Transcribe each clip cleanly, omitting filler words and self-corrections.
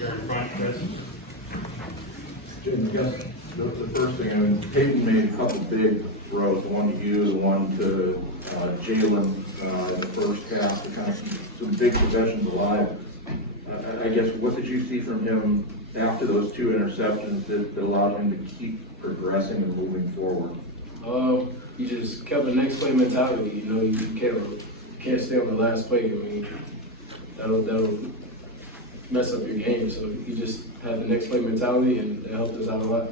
Here in front, Chris. Jim, I guess the first thing, I mean, Peyton made a couple big throws, one to you, one to Jalen in the first half, to kind of keep some big possessions alive. I guess, what did you see from him after those two interceptions that allowed him to keep progressing and moving forward? He just kept a next play mentality. You know, you can't stay on the last play. I mean, that'll mess up your game. So he just had the next play mentality, and it helped us out a lot.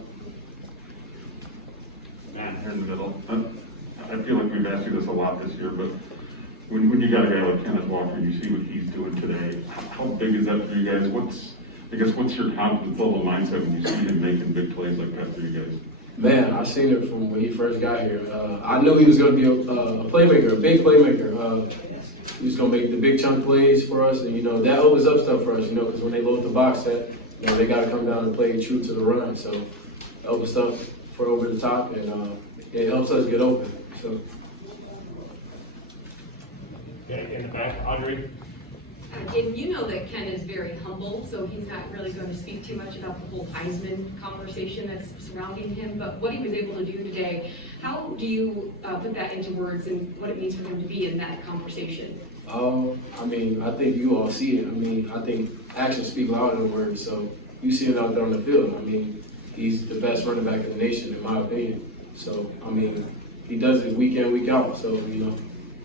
Matt, here in the middle. I feel like we've asked you this a lot this year, but when you got a guy like Kenneth Walker, you see what he's doing today. How big is that for you guys? What's your confidence level mindset when you see him making big plays like that for you guys? Man, I seen it from when he first got here. I knew he was going to be a playmaker, a big playmaker. He was going to make the big chunk plays for us, and, you know, that opens up stuff for us, you know, because when they load the box set, you know, they got to come down and play true to the run. So it opens stuff for over the top, and it helps us get open. So. Okay, in the back, Audrey. Jaden, you know that Ken is very humble, so he's not really going to speak too much about the whole Heisman conversation that's surrounding him, but what he was able to do today, how do you put that into words and what it means for him to be in that conversation? I mean, I think you all see it. I mean, I think actions speak louder than words, so you see it out there on the field. I mean, he's the best running back in the nation, in my opinion. So, I mean, he does it week in, week out, so, you know,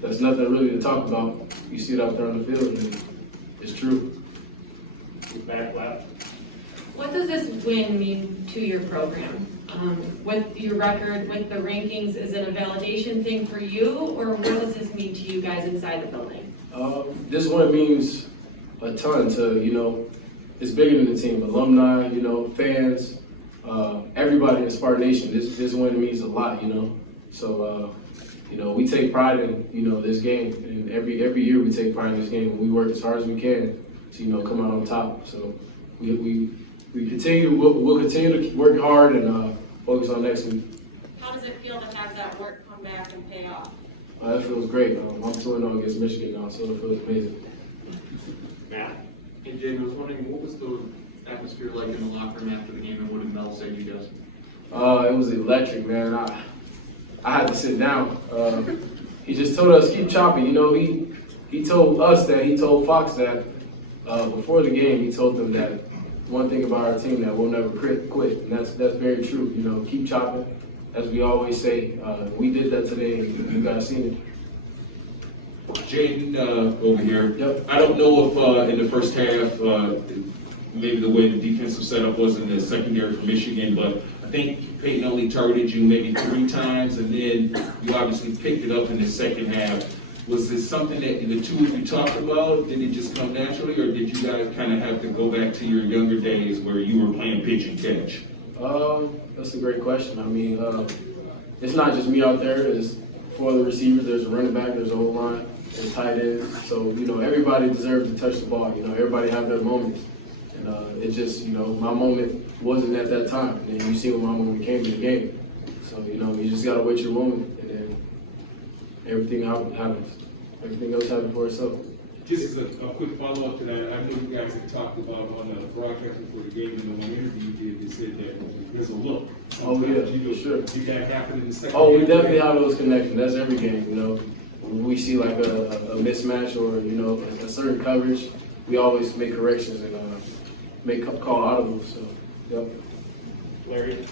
that's nothing really to talk about. You see it out there on the field, and it's true. Back left. What does this win mean to your program? With your record, with the rankings, is it a validation thing for you, or what does this mean to you guys inside the building? This one means a ton to, you know, it's bigger than the team. Alumni, you know, fans, everybody in Spartan Nation. This one means a lot, you know. So, you know, we take pride in, you know, this game, and every year we take pride in this game, and we work as hard as we can to, you know, come out on top. So we continue. We'll continue to work hard and focus on next week. How does it feel to have that work come back and pay off? It feels great. I'm 2-0 against Michigan now, so it feels amazing. Matt. Hey, Jaden, I was wondering, what was the atmosphere like in the locker room after the game, and what did Mel say to you guys? It was electric, man. I had to sit down. He just told us, keep chopping. You know, he told us that, he told Fox that before the game, he told them that one thing about our team, that we'll never quit. And that's very true. You know, keep chopping, as we always say. We did that today, and you guys seen it. Jaden, over here. Yep. I don't know if in the first half, maybe the way the defensive setup was in the secondary for Michigan, but I think Peyton only targeted you maybe 3 times, and then you obviously picked it up in the second half. Was this something that the two of you talked about? Did it just come naturally, or did you guys kind of have to go back to your younger days where you were playing pitch and catch? That's a great question. I mean, it's not just me out there. It's 4 other receivers. There's a running back. There's a whole line. There's a tight end. So, you know, everybody deserves to touch the ball. You know, everybody have their moments. And it just, you know, my moment wasn't at that time. And then you see when my moment came to the game. So, you know, you just got to wait your moment, and then everything happens. Everything else happens for itself. Just as a quick follow-up to that, I know you guys had talked about on the broadcast before the game, in the one interview you did, you said that there's a look. Oh, yeah, for sure. Did that happen in the second Oh, we game? definitely have those connections. That's every game, you know. When we see like a mismatch or, you know, a certain coverage, we always make corrections and call audibles. So, yep. Larry.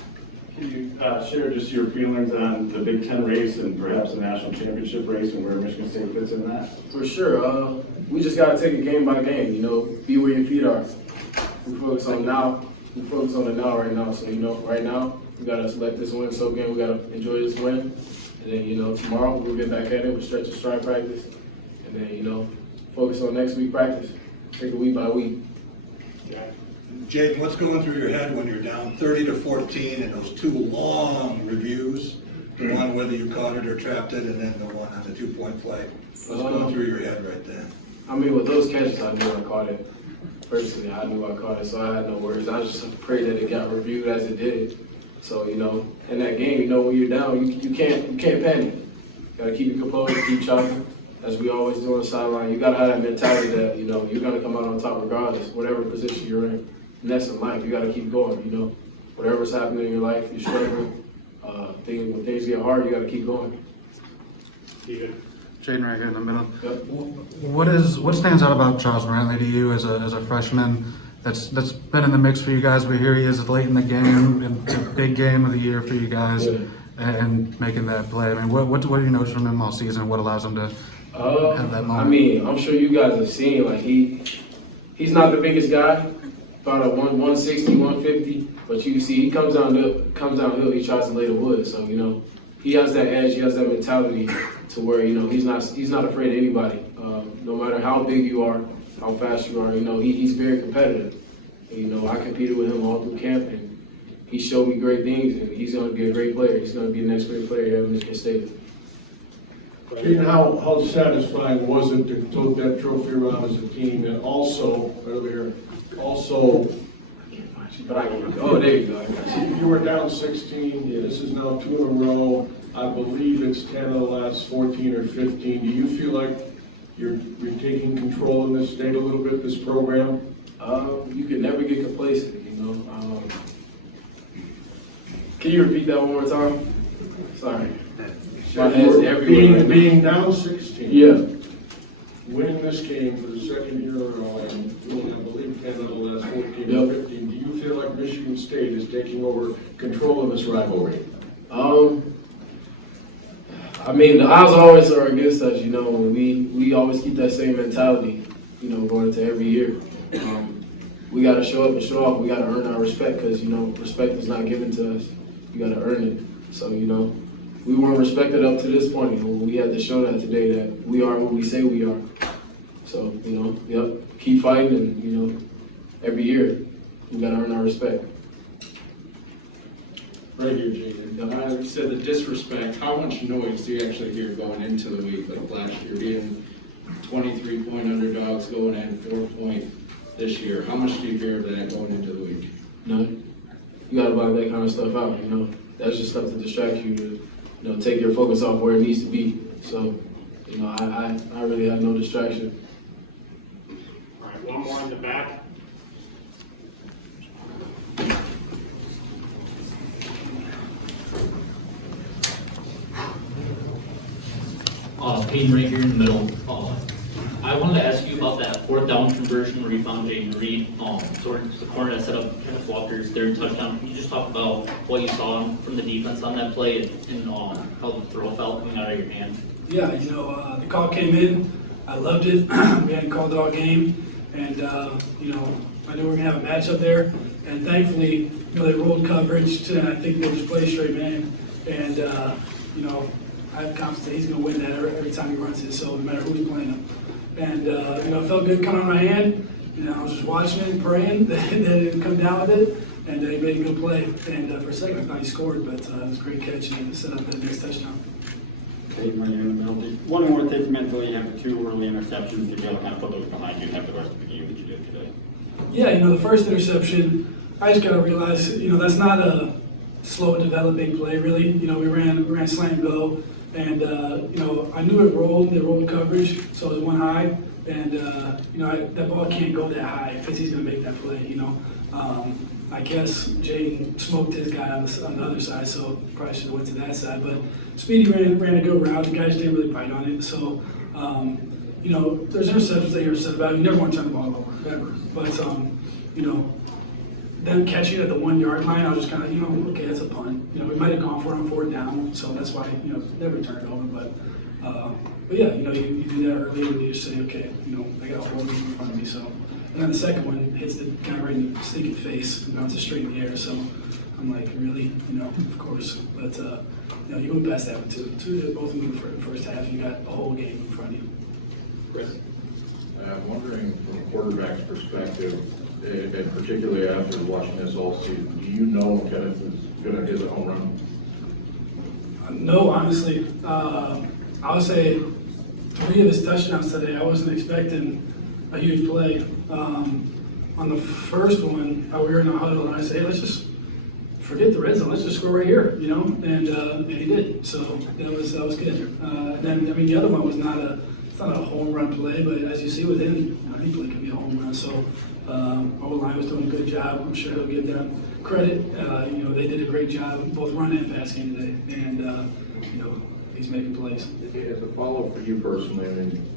Can you share just your feelings on the Big Ten race and perhaps the national championship race and where Michigan State fits in that? For sure. We just got to take it game by game, you know, be where your feet are. We focus on now. We focus on the now right now. So, you know, right now, we got to let this win soak in. We got to enjoy this win. And then, you know, tomorrow we'll get back at it with stretch and stride practice. And then, you know, focus on next week practice. Take it week by week. Jaden, what's going through your head when you're down 30-14 and those 2 long reviews, the one whether you caught it or trapped it, and then the one on the 2-point play? What's going through your head right then? I mean, with those catches, I knew I caught it. Personally, I knew I caught it, so I had no worries. I just prayed that it got reviewed as it did. So, you know, in that game, you know, when you're down, you can't panic. You gotta keep your composure, keep chopping, as we always do on the sideline. You gotta have that mentality that, you know, you're gonna come out on top regardless, whatever position you're in. And that's in life. You got to keep going. You know, whatever's happening in your life, you're struggling. When things get hard, you got to keep going. Steven. Jaden right here in the middle. Yep. What stands out about Charles Brownlee to you as a freshman that's been in the mix for you guys? We hear he is late in the game, and it's a big game of the year for you guys, and making that play. I mean, what do you notice from him all season? What allows him to have that moment? I mean, I'm sure you guys have seen, like, he's not the biggest guy, about a 160, 150, but you see he comes downhill, he tries to lay the wood. So, you know, he has that edge, he has that mentality to where, you know, he's not afraid of anybody. No matter how big you are, how fast you are, you know, he's very competitive. And, you know, I competed with him all through camp, and he showed me great things, and he's going to be a great player. He's going to be the next great player here at Michigan State. Jaden, how satisfying was it to tote that trophy around as a team, and also, But I can go. Oh, there you go. you were down 16, this is now 2 in a row, I believe it's 10 of the last 14 or 15. Do you feel like you're taking control in this state a little bit, this program? You can never get complacent, you know. Can you repeat that one more time? Sorry. My head's everywhere right now. Being down 16. Yeah. Winning this game for the second year in a row, and winning, I believe, 10 of the last 14 Yep. or 15, do you feel like Michigan State is taking over control of this rivalry? I mean, the odds always are against us, you know. We always keep that same mentality, you know, going into every year. We got to show up and show off. We got to earn our respect because, you know, respect is not given to us. You got to earn it. So, you know, we weren't respected up to this point. And we had to show that today that we are who we say we are. So, you know, yep, keep fighting and, you know, every year we got to earn our respect. Right here, Jaden. You said the disrespect. How much noise do you actually hear going into the week? Like last year being 23-point underdogs going in 4-point this year. How much do you hear of that going into the week? None. You got to block that kind of stuff out, you know. That's just stuff to distract you to, you know, take your focus off where it needs to be. So, you know, I really have no distraction. All right, one more in the back. Peyton right here in the middle. I wanted to ask you about that 4th down conversion where you found Jaden Reed, sort of the corner that set up Kenneth Walker's 3rd touchdown. Can you just talk about what you saw from the defense on that play and how the throw felt coming out of your hand? Yeah, you know, the call came in. I loved it. We hadn't called it all game. And, you know, I knew we were going to have a matchup there. And thankfully, you know, they rolled coverage to, and I think they just played straight man. And, you know, I have confidence that he's going to win that every time he runs it, so no matter who he's playing him. And, you know, it felt good coming on my hand. You know, I was just watching it and praying that it didn't come down with it. And he made a good play. And for a second, I thought he scored, but it was a great catch and set up the next touchdown. Peyton right here in the middle. One more thing mentally, you have the 2 early interceptions to be able to kind of put those behind you and have the rest of the game that you did today. Yeah, you know, the first interception, I just got to realize, you know, that's not a slow developing play, really. You know, we ran slam go, and, you know, I knew they rolled coverage, so it was one high, and, you know, that ball can't go that high because he's going to make that play, you know. I guess Jaden smoked his guy on the other side, so probably should have went to that side, but Speedy ran a good route. The guys didn't really bite on it, so, you know, there's interceptions that you're upset about. You never want to turn the ball over, ever. But, you know, them catching it at the 1 yard line, I was just kind of, you know, okay, that's a punt. You know, we might have gone for it on 4th down, so that's why, you know, never turn it over. But yeah, you know, you do that early and you just say, okay, you know, I got a whole game in front of me. So, and then the second one hits the guy right in the stinking face and bounces straight in the air. So I'm like, really, you know, of course. But you know, you move past that one too. Both moving for the first half. You got a whole game in front of you. Chris. I'm wondering from a quarterback's perspective, and particularly after watching this all season, do you know Kenneth is going to hit a home run? No, honestly. I would say 3 of his touchdowns today, I wasn't expecting a huge play. On the first one, we were in a huddle, and I said, hey, let's just forget the red zone. Let's just score right here, you know? And he did. So that was good. And then, I mean, the other one was not a home run play, but as you see with him, any play can be a home run. So our line was doing a good job. I'm sure he'll give them credit. You know, they did a great job, both run and pass game today, and you know, he's making plays. As a follow-up for you personally, I mean,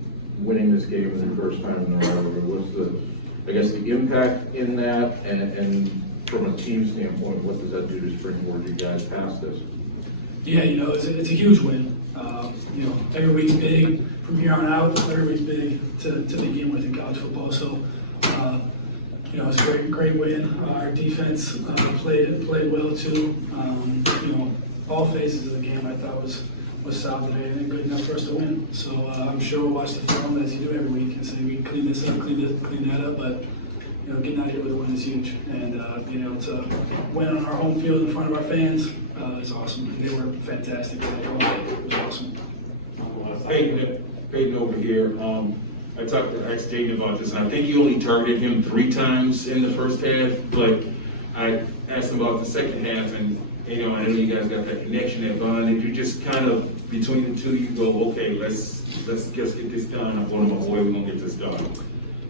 winning this game for the first time in the rivalry, what's the, I guess, the impact in that, and from a team standpoint, what does that do to springboard you guys past this? Yeah, you know, it's a huge win. You know, every week's big from here on out. Every week's big to begin with in college football. So, you know, it's a great win. Our defense played well too. You know, all phases of the game I thought was solid today and good enough for us to win. So I'm sure we'll watch the film as you do every week and say we can clean this up, clean that up. But you know, getting out here with a win is huge, and being able to win on our home field in front of our fans is awesome. And they were fantastic today. It was awesome. Peyton over here. I asked Jaden about this, and I think you only targeted him 3 times in the first half, but I asked him about the second half, and you know, I know you guys got that connection, that bond. Did you just kind of, between the two, you go, okay, let's just get this done. I'm going my way, we're gonna get this done.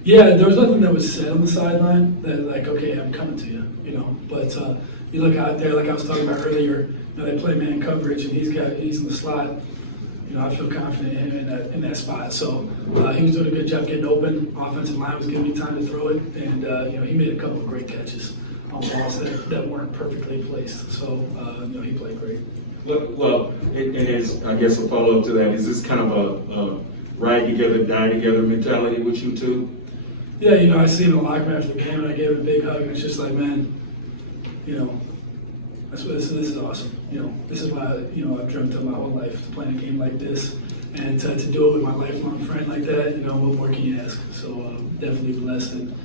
Yeah, there was nothing that was said on the sideline that like, okay, I'm coming to you, you know. But you look out there, like I was talking about earlier, you know, they play man coverage, and he's in the slot. You know, I feel confident in him in that spot. So he was doing a good job getting open. Offensive line was giving me time to throw it, and you know, he made a couple of great catches on balls that weren't perfectly placed. So you know, he played great. Well, it is, I guess, a follow-up to that. Is this kind of a ride together, die together mentality with you two? Yeah, you know, I seen him in the locker room after the game, and I gave him a big hug, and it's just like, man, you know, this is awesome. You know, this is why, you know, I've dreamt of my whole life, to play in a game like this, and to do it with my lifelong friend like that, you know, what more can you ask? So definitely blessed, and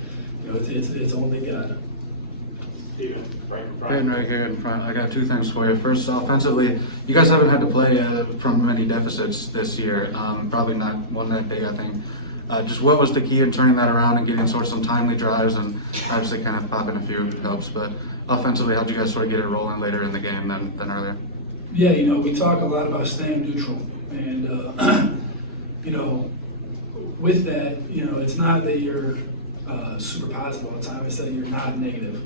you know, it's only God. Peyton, right here in front. I got 2 things for you. First, offensively, you guys haven't had to play from many deficits this year. Probably not one that big, I think. Just what was the key in turning that around and getting sort of some timely drives and obviously kind of popping a few helps, but offensively, how'd you guys sort of get it rolling later in the game than earlier? Yeah, you know, we talk a lot about staying neutral, and you know, with that, you know, it's not that you're super positive all the time, it's that you're not negative.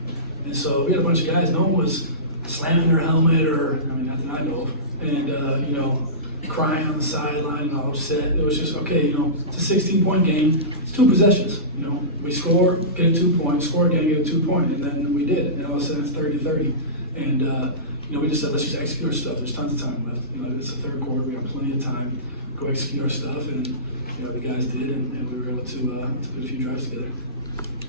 And so we had a bunch of guys, no one was slamming their helmet or, I mean, nothing I know of, and you know, crying on the sideline and all upset. It was just, okay, you know, it's a 16-point game. It's 2 possessions. You know, we score, get a 2 point, score again, get a 2 point, and then we did. And all of a sudden it's 30-30. And, you know, we just said, let's just execute our stuff. There's tons of time left. You know, it's the 3rd quarter. We have plenty of time. Go execute our stuff. And, you know, the guys did, and we were able to put a few drives together.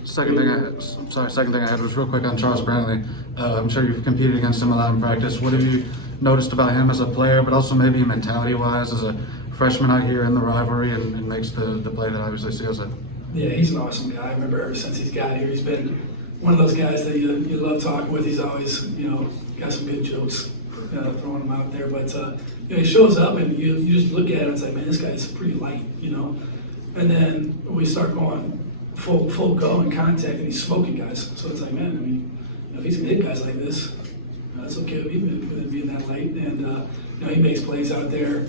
Second thing I had was real quick on Charles Brownlee. I'm sure you've competed against him a lot in practice. What have you noticed about him as a player, but also maybe mentality-wise as a freshman out here in the rivalry and makes the play that obviously seals it? Yeah, he's an awesome guy. I remember ever since he's got here, he's been one of those guys that you love talking with. He's always, you know, got some good jokes, throwing them out there. But, you know, he shows up and you just look at him and say, man, this guy's pretty light, you know. And then we start going full go in contact, and he's smoking guys. So it's like, man, I mean, you know, if he's going to hit guys like this, that's okay with him being that light. And, you know, he makes plays out there.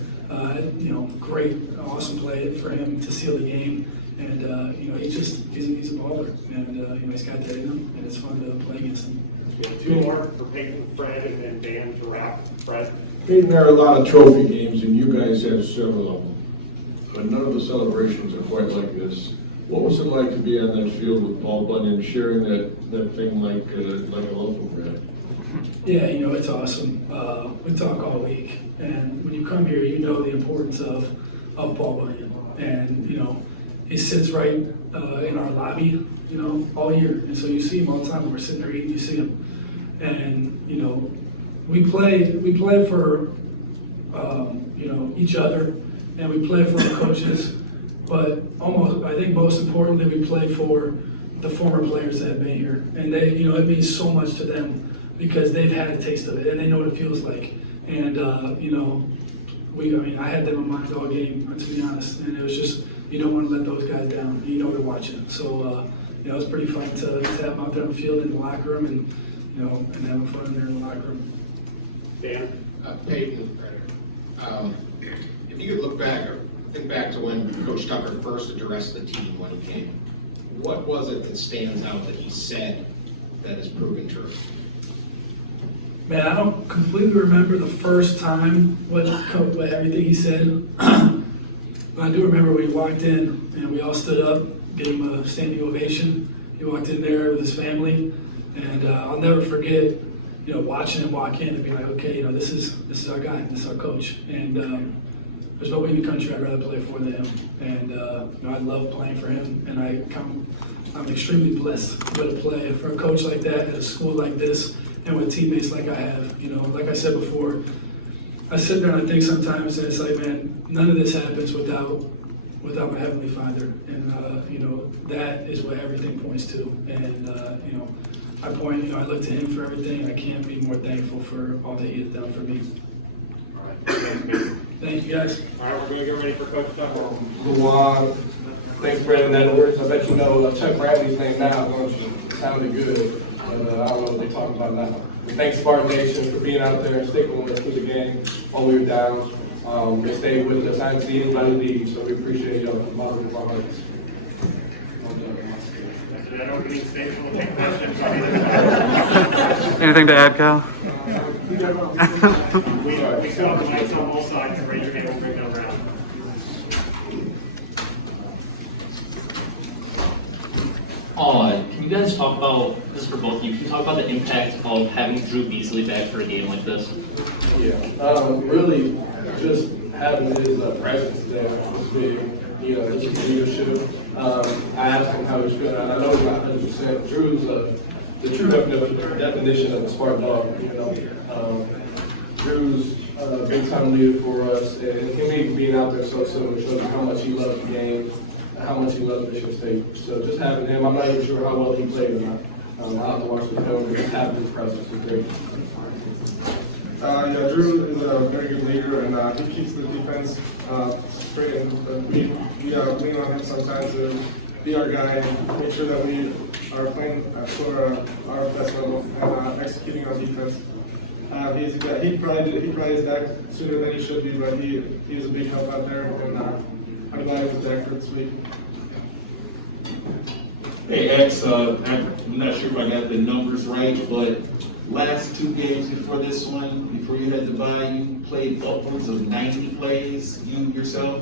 You know, great, awesome play for him to seal the game. And, you know, he's a baller. And, you know, he's got that in him, and it's fun to play against him. We have 2 more for Peyton, Fred, and then Dan to wrap. Fred? Peyton, there are a lot of trophy games, and you guys have several of them. But none of the celebrations are quite like this. What was it like to be on that field with Paul Bunyan, sharing that thing like a loaf of bread? Yeah, you know, it's awesome. We talk all week, and when you come here, you know the importance of Paul Bunyan. And, you know, he sits right in our lobby, you know, all year. And so you see him all the time. When we're sitting there eating, you see him. And, you know, we play for, you know, each other, and we play for our coaches. But I think most importantly, we play for the former players that have been here. And they, you know, it means so much to them because they've had a taste of it and they know what it feels like. And, you know, I had them in mind all game, to be honest. And it was just, you don't want to let those guys down. You know they're watching. So, you know, it was pretty fun to have them out there on the field in the locker room and, you know, and having fun in there in the locker room. Dan? Peyton, if you could look back or think back to when Coach Tucker first addressed the team when he came, what was it that stands out that he said that is proven true? Man, I don't completely remember the first time what everything he said. But I do remember when he walked in and we all stood up, gave him a standing ovation. He walked in there with his family, and I'll never forget, watching him walk in and be like, okay, this is our guy, this is our coach, and there's nobody in the country I'd rather play for than him. And I love playing for him, and I'm extremely blessed to be able to play for a coach like that at a school like this, and with teammates like I have. Like I said before, I sit there and I think sometimes, and it's like, man, none of this happens without my Heavenly Father. And, that is what everything points to. And, I look to Him for everything. I can't be more thankful for all that He has done for me. All right, thanks, man. Thank you, guys. All right, we're gonna get ready for Coach Tucker. Luan, thanks, Brandon Edwards. I bet you know Chuck Bradley's name now, don't you? It sounded good, but I don't know what they're talking about now. And thanks, Spartan Nation, for being out there and sticking with us through the game while we were down. They stayed with us. I didn't see anybody leave, so we appreciate y'all from the bottom of our hearts. After that opening statement, we'll take questions. Anything to add, Cal? We still have the lights on both sides, so raise your hand, we'll bring them around. Can you guys talk about, this is for both of you, can you talk about the impact of having Drew Beasley back for a game like this? Yeah, really just having his presence there was big. Just his leadership. I asked him how he's feeling, and I know he's not 100%. Drew's the true definition of a Spartan dog. Drew's a big time leader for us, and him even being out there so soon shows you how much he loves the game, and how much he loves Michigan State. So just having him, I'm not even sure how well he played or not. I'll have to watch the film, but just having his presence was great. Drew is a very good leader, and he keeps the defense straight. And we lean on him sometimes to be our guy and make sure that we are playing for our best level and executing on defense. He probably is back sooner than he should be, but he is a big help out there, and I'm glad he was back for this week. Hey, X, I'm not sure if I got the numbers right, but last two games before this one, before you had the bye, you played upwards of 90 plays, you yourself?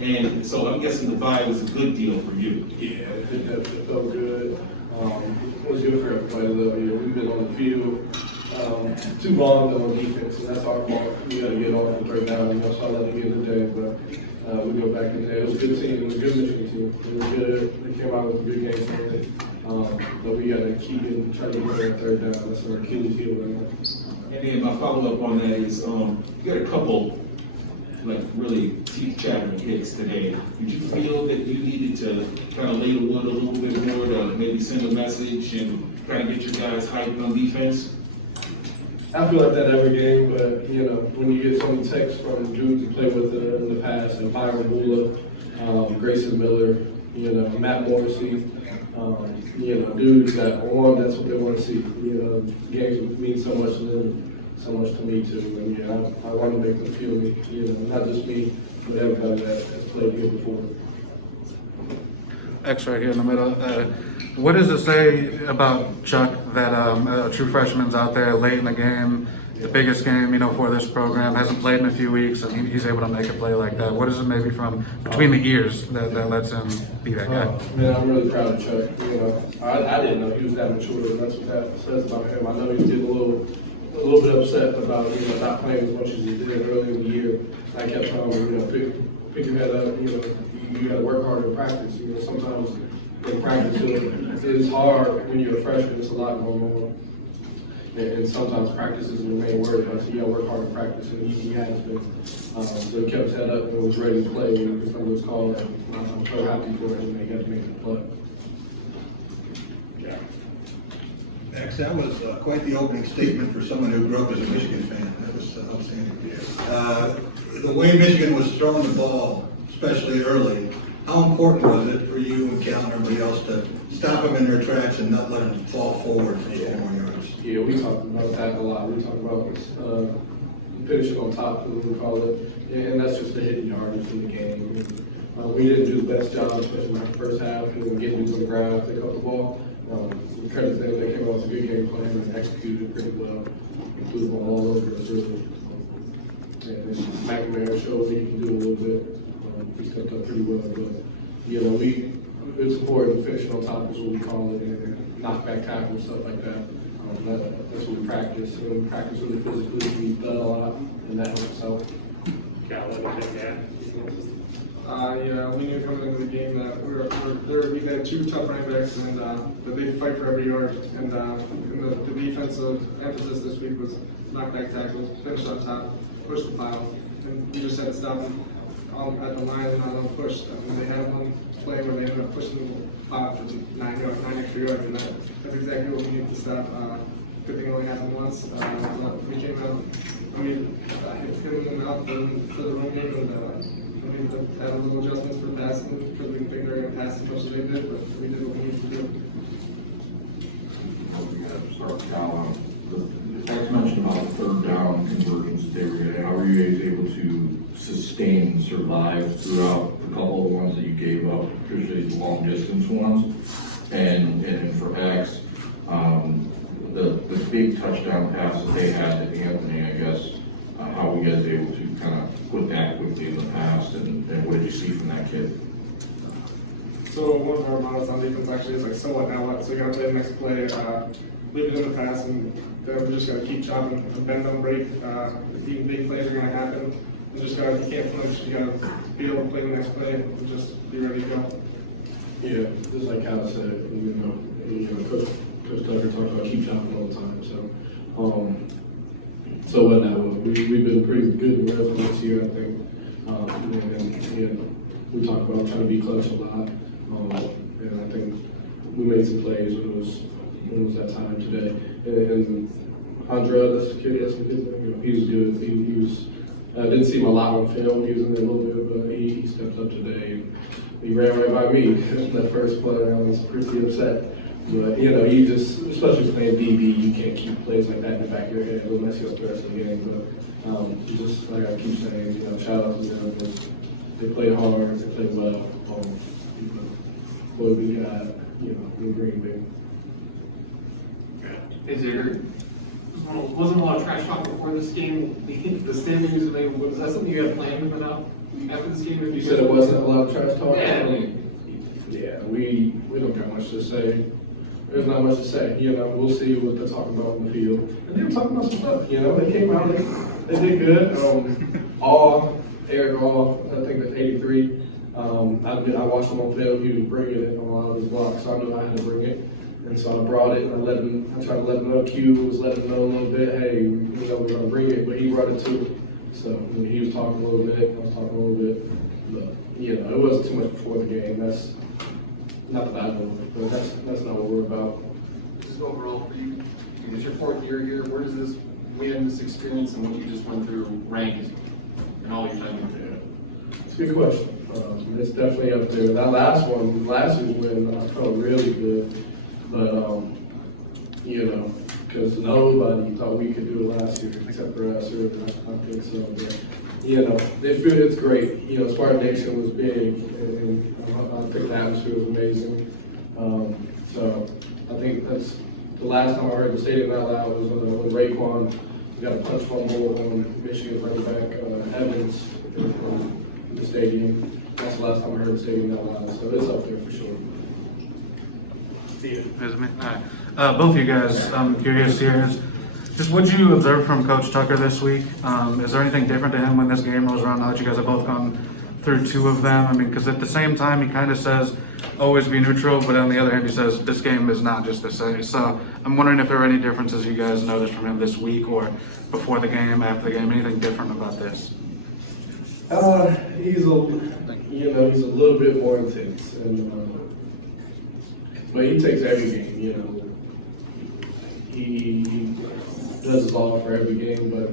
And so I'm guessing the bye was a good deal for you. Yeah, it felt good. It was good for everybody, though. We've been on the field too long on defense, and that's our fault. We got to get off the third down. I saw that again today, but we go back in there. It was a good team. It was a good Michigan team. It was good. They came out with a good game today. But we got to keep getting, try to get that third down. That's our Achilles heel right now. And then my follow-up on that is, you got a couple, really teeth-chattering hits today. Did you feel that you needed to kind of lay the wood a little bit more to maybe send a message and kind of get your guys hyped on defense? I feel like that every game, but when you get some texts from dudes who played with in the past, and Byron Bula, Grayson Miller, Matt Morrissey, dudes that that's what they want to see. Games mean so much to them, so much to me too. And I want to make them feel me. Not just me, but everybody that's played here before. X right here in the middle. What does it say about Chuck that a true freshman's out there late in the game, the biggest game, for this program, hasn't played in a few weeks, and he's able to make a play like that? What is it maybe from between the ears that lets him be that guy? Man, I'm really proud of Chuck. I didn't know he was that mature, and that's what that says about him. I know he was getting a little bit upset about not playing as much as he did early in the year. I kept telling him, pick your head up. You got to work hard in practice. Sometimes in practice it's hard when you're a freshman. It's a lot going on. And sometimes practice is the main word, but you got to work hard in practice, and he has been. So he kept his head up and was ready to play when his number was called. And I'm so happy for him that he got to make the play. Max, that was quite the opening statement for someone who grew up as a Michigan fan. That was outstanding. The way Michigan was throwing the ball, especially early, how important was it for you and Cal and everybody else to stop them in their tracks and not let them fall forward for 4 more yards? Yeah, we talked about that a lot. We talked about finishing on top, as we call it, and that's just the hidden yardage in the game. We didn't do the best job, especially in the first half, getting to the ground if they caught the ball. Credit them, they came out with a good game plan and executed it pretty well. He threw the ball all over us, really. And then McNamara showed what he can do a little bit. He stepped up pretty well, but, it's important finishing on top is what we call it, and knockback tackle and stuff like that. That's what we practice. We practice really physically, we've done a lot, and that helps out. Got one thing, Yeah, we knew coming into the game that we had two tough running backs and that they fight for every yard. And the defensive emphasis this week was knockback tackles, finish on top, push the pile. And we just had to stop them at the line and on push. And they had one play where they ended up pushing the pile for 9 extra yards. And that's exactly what we need to stop. Good thing it only happened once. We came out, hit them out for the run game. And, had a little adjustments for passing because we didn't think they were going to pass as much as they did, but we did what we needed to do. As mentioned about the third down conversions area, how were you guys able to sustain and survive throughout a couple of the ones that you gave up, especially the long distance ones? And for X, the big touchdown pass that they had to Anthony, I guess, how were you guys able to kind of put that quickly in the past, and what did you see from that kid? So one of our models on defense actually is like, so what, now what? So you got to play the next play, leave it in the pass, and then we just got to keep chopping, bend, don't break. The big plays are going to happen. You can't flinch, you got to be able to play the next play and just be ready to go. Yeah, just like Kyle said, Coach Tucker talks about keep chopping all the time. So what now? We've been pretty good in rhythm this year, I think. And we talk about trying to be clutch a lot. And I think we made some plays when it was that time today. And Andrea, that's the kid, he was good. He was didn't see him a lot on film. He was in there a little bit, but he stepped up today. And he ran right by me that first play. I was pretty upset. But, you just, especially playing DB, you can't keep plays like that in the back of your head. It'll mess you up the rest of the game. But just like I keep saying, shout out to them. They played hard, they played well. What we got, in Green Bay. Wasn't a lot of trash talk before this game. The standings, was that something you had planned coming out after this game? You said it wasn't a lot of trash talk? Yeah. We don't got much to say. There's not much to say. We'll see what they're talking about on the field. And they were talking about some stuff. They came out, they did good. Eric All, I think that's 83. I watched him on film. He was bringing it on a lot of his blocks, so I knew I had to bring it. And so I brought it, and I tried to let him know. Q was letting him know a little bit, hey, we're going to bring it, but he brought it too. So he was talking a little bit, I was talking a little bit. But, it wasn't too much before the game. That's not that I know of, but that's not what we're about. Just overall for you, it's your fourth year here. Where does this win, this experience, and what you just went through rank in all your time here? It's a good question. It's definitely up there. That last year's win, I felt really good. But, because nobody thought we could do it last year except for us, really. I think so. But, it's great. Spartan Nation was big, and I think the atmosphere was amazing. So I think that's the last time I heard the stadium out loud was when Raekwon got a punch fumble on Michigan's running back, Evans, in the stadium. That's the last time I heard the stadium out loud. So it's up there for sure. Both of you guys, I'm curious here, just what did you observe from Coach Tucker this week? Is there anything different to him when this game rolls around now that you guys have both gone through two of them? Because at the same time, he kind of says, always be neutral, but on the other hand, he says, this game is not just the same. So I'm wondering if there are any differences you guys noticed from him this week or before the game, after the game, anything different about this? He's a little bit more intense, but he takes every game. He does his all for every game, but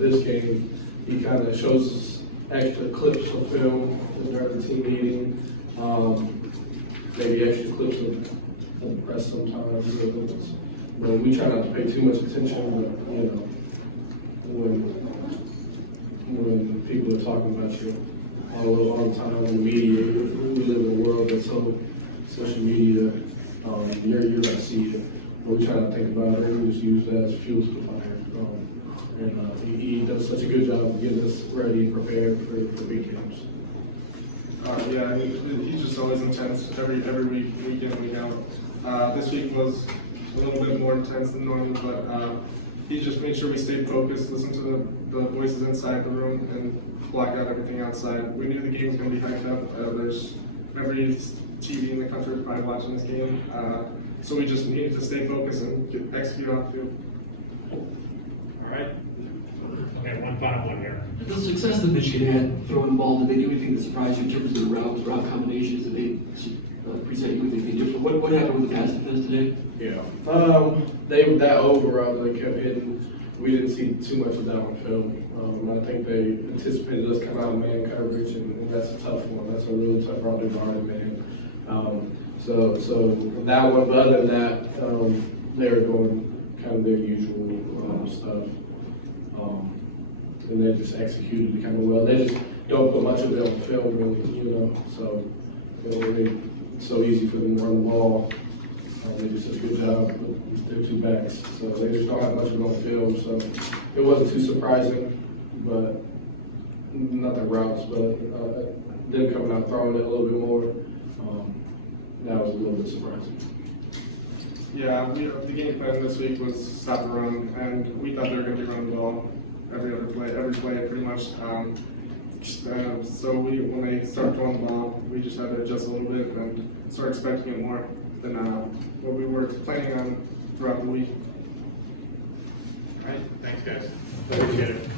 this game he kind of shows us extra clips of film during the team meeting, maybe extra clips of the press sometimes. But we try not to pay too much attention. But when people are talking about you all the time on the media, we live in a world that's so social media You're gonna see it. But we try to think about it, we just use that as fuel to the fire. He does such a good job of getting us ready and prepared for big games. Yeah, he's just always intense every week, week in, week out. This week was a little bit more intense than normal, but he just made sure we stayed focused, listened to the voices inside the room, and blocked out everything outside. We knew the game was going to be hyped up. There's every TV in the country was probably watching this game, so we just needed to stay focused and execute off the field. All right. Okay, one final one here. The success that Michigan had throwing the ball, did they do anything that surprised you in terms of the route combinations? Did they present you with anything different? What happened with the pass defense today? Yeah. That over route that they kept hitting, we didn't see too much of that on film. I think they anticipated us coming out of man coverage, and that's a tough one. That's a really tough route to guard, man. So that one, but other than that, they were doing kind of their usual stuff. And they just executed it kind of well. They just don't put much of it on film, really, so it's so easy for them to run the ball. They do such a good job with their two backs, so they just don't have much of it on film. So it wasn't too surprising, but not the routes, but them coming out throwing it a little bit more. That was a little bit surprising. Yeah, the game plan this week was stop the run, and we thought they were going to be running the ball every play pretty much. So when they start throwing the ball, we just had to adjust a little bit and start expecting it more than what we were planning on throughout the week. All right, thanks guys. Appreciate it.